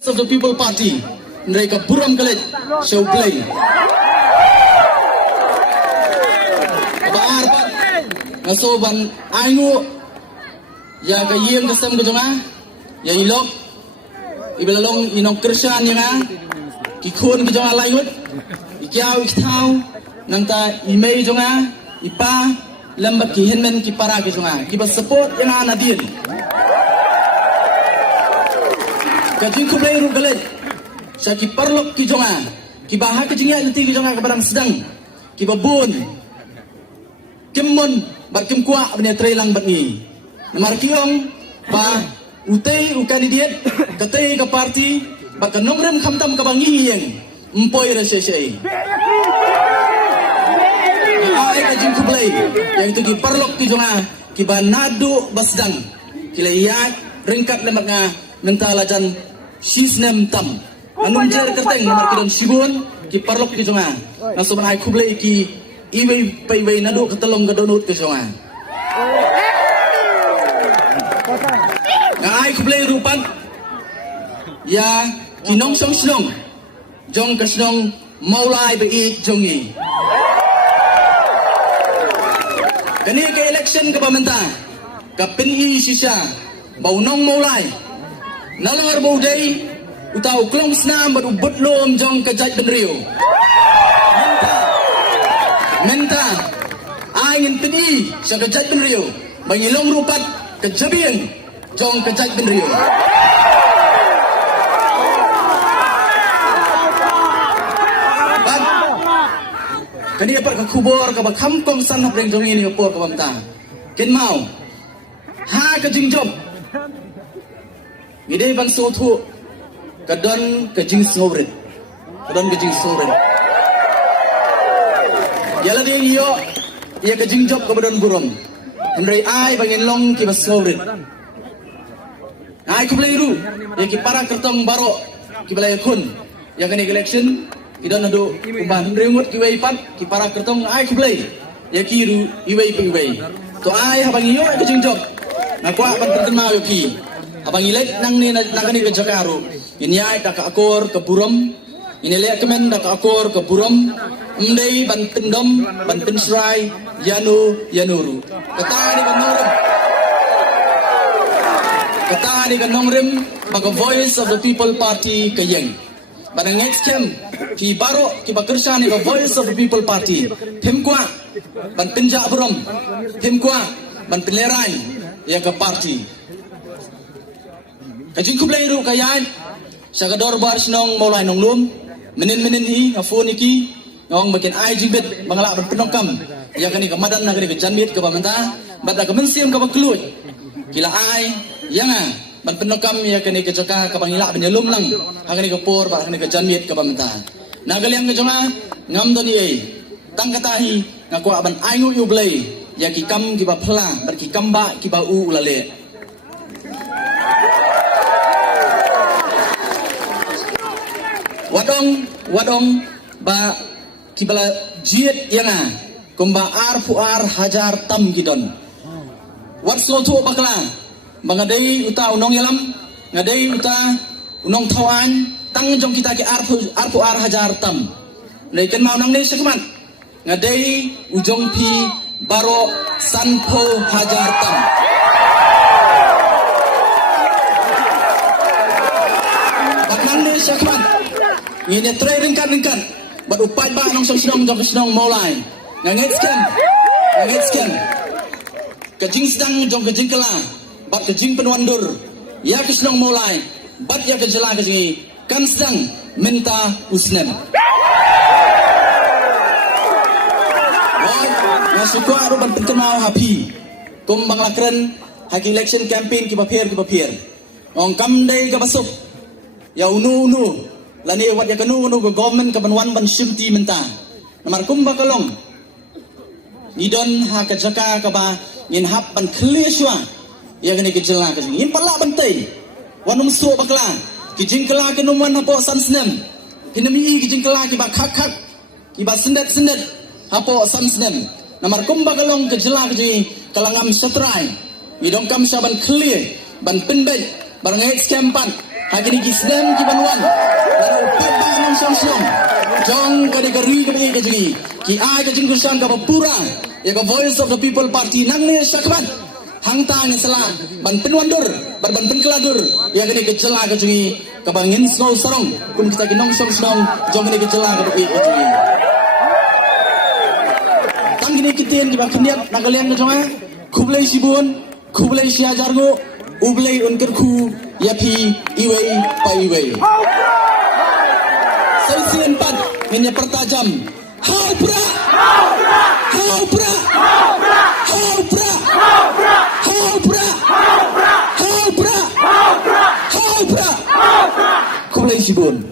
of the People Party, mereka buram kelit, show play. Baar pat, ngasoban aingu, ya kayeng kesem kejonga, ya ilok, ibelalong inong kersan yang kikun kejonga layut, ikiau ikitau, nang ta imei jonga, ipa lambat kihenmen kipara kejonga, kiba support yang anadin. Kajing kublai ru galet, syaki perlok ki jonga, ki bahak kejingnya nanti ki jonga kebarang sedang, ki babun, kimon, bar kim kuak benda trailang bat ni. Namar kiong, ba utei u kandidat, katei ke parti, ba kanongrem khamtam ke bangi yang, empoi rasa syai. Ai kajing kublai, yang itu ki perlok ki jonga, ki ba nadu basdang, ki layat ringkat lemak nga, mentala jan sisnem tam anum jar kerteng nomor kedon sibun ki parlok ki jonga naso ban ai kublai ki iwei paiwei nadu ketelong kedonut ke jonga ngai kublai rupan ya kinong song snong jong ka snong maulai be ik jongi kani ke election ke pamenta ka pin sisa baunong maulai nalangar baudai utau klong snam badu betlom jong kajat benrio menta angin pedi sa kajat benrio bangilong rupat kejabien jong kajat benrio bag kani apar ka kubor ka bakham kong san hop reng jong ini opor ka bamta ken mau ha ka jingjob Ide bang sotu kadon kajing sorin, kadon kajing sorin. Yala dia iyo, ia kajing job kabadon burom. Henry ai bangin long ki sorin. Ai kublai ru, ia ki para kertong baro ki balai kun. Yang kini election kidon adu uban Henry ngut ki wei pat ki para kertong ai kublai. Ia ki ru iwei piwei. To ai habang iyo kajing job. Nakwa ban terkenal yo ki. Abang ilet nang ni nakani ke Jakarta. Ini ay tak akor ke buram. Ini lihat kemen tak akor ke buram. Mdei banten dom, banten serai, yanuru. Kata ni kan nongrim, bagi Voice of the People Party ke yang. Pada next camp, ki baro ki bakersa ni ke Voice of the People Party. Himkwa, banten jak buram. Himkwa, banten lerai, ya ke parti. Kajing kublai ru kayan sa kador bar sinong maulai nong lum menin hi ngafon iki ngong makin ai jibet mangala penokam ya kani kamadan na kani janmit ka pamenta bada ka mensiam ka bakluj kila ai yanga ban penokam ya kani ka joka ka bangila benyelum lang kani ka por ba kani ka janmit ka pamenta nagaliang ka jonga ngam doni ei tang katahi ngako aban ai ngu yu blai ya ki kam ki ba phla bar ki kamba ki ba u ulale wadong ba kibala jiet yanga kumba ar hajar tam gidon wat slotu bakla bangadai uta unong yalam ngadai uta unong thawan tang jong kita ki ar hajar tam leiken mau nang ne sekman ngadai ujong pi baro sanpo hajar tam bakman ne sekman ini try ringkat, berupai bah nong senong maulai. Ngangit scan. Kajing sedang jong kajing kela, bat kajing penwandur. Ya kesenong maulai, bat ya kejela kajingi. Kan sedang minta usnem. Nasuka aruban penkenau happy. Kumbang lakren haki election campaign kibapir. Ong kamdai kabasuk. Ya unu. Lani wat ya kanu ke government ke banwan ban simti menta. Namar kumba kalong. Idon ha ka jaka ka ba ngin hap ban kleswa. Ya kani ke jela ka ngin pala bantai. Wanum so bakla. Ki jingkala ke numwan hapo sansnem. Kinami ki jingkala ki ba khak. Ki ba sendet. Hapo sansnem. Namar kumba kalong ke jela ka kalangam setrai. Idong kam saban clear ban pendai barang scam pan Hagini kisdem ki banuan. Lalu pembang nang song. Jong kade kari kade kajini. Ki ai kajing kusan ka pura. Ya ka Voice of the People Party nang ne sakman. Hang tang salah ban penwandur ban penkeladur ya kene kecela kajini ka bangin snow sarong kun kita kinong song jong kene kecela ka kajini. Tang gini kitien ki bakniat nagalian ka jonga. Kublai sibun, kublai sia jargo, ublai unkerku yapi iwei paiwei. Sesi empat minyak pertajam. Hau pra, hau pra, hau pra, hau pra, hau pra, hau pra, hau pra, hau pra, kublai sibun.